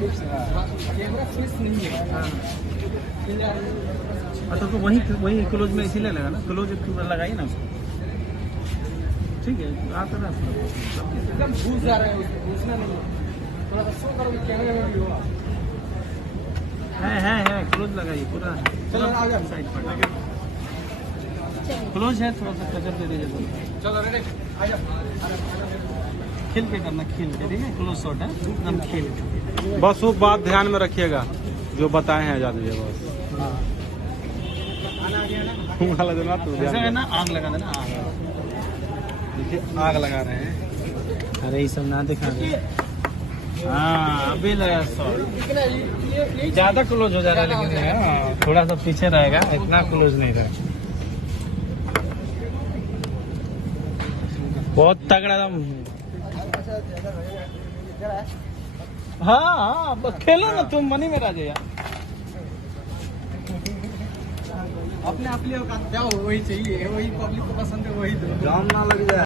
Camera fix नहीं है। अच्छा तो वही क्लोज में इसीलिए लगा ना, क्लोज लगाइए ना उसको। ठीक है आता ना एकदम घुस जा रहा है, उसको घुसना नहीं है। थोड़ा सा शो करो कैमरे में भी हो। है क्लोज लगाइए पूरा। चलो आ जाओ साइड पर क्लोज है, थोड़ा सा कचर दे दीजिए। चलो रेडी आ जाओ। खिल के करना, खिल के, ठीक है क्लोज शॉट है एकदम खिल के। बस वो बात ध्यान में रखिएगा जो बताए हैं आजाद जी बस। वाला जो ना तो ऐसा है ना, आग लगा देना, आग लगा रहे हैं। अरे ये सब ना दिखा दे। हाँ अभी लगा शॉट, ज्यादा क्लोज हो जा रहा है लेकिन थोड़ा सा पीछे रहेगा, इतना क्लोज नहीं रहेगा। बहुत तगड़ा दम। हाँ खेलो ना तुम, मनी में राजे यार। अपने आप लिए क्या वही चाहिए, वही पब्लिक को पसंद है, वही दो। जाम ना लग जाए।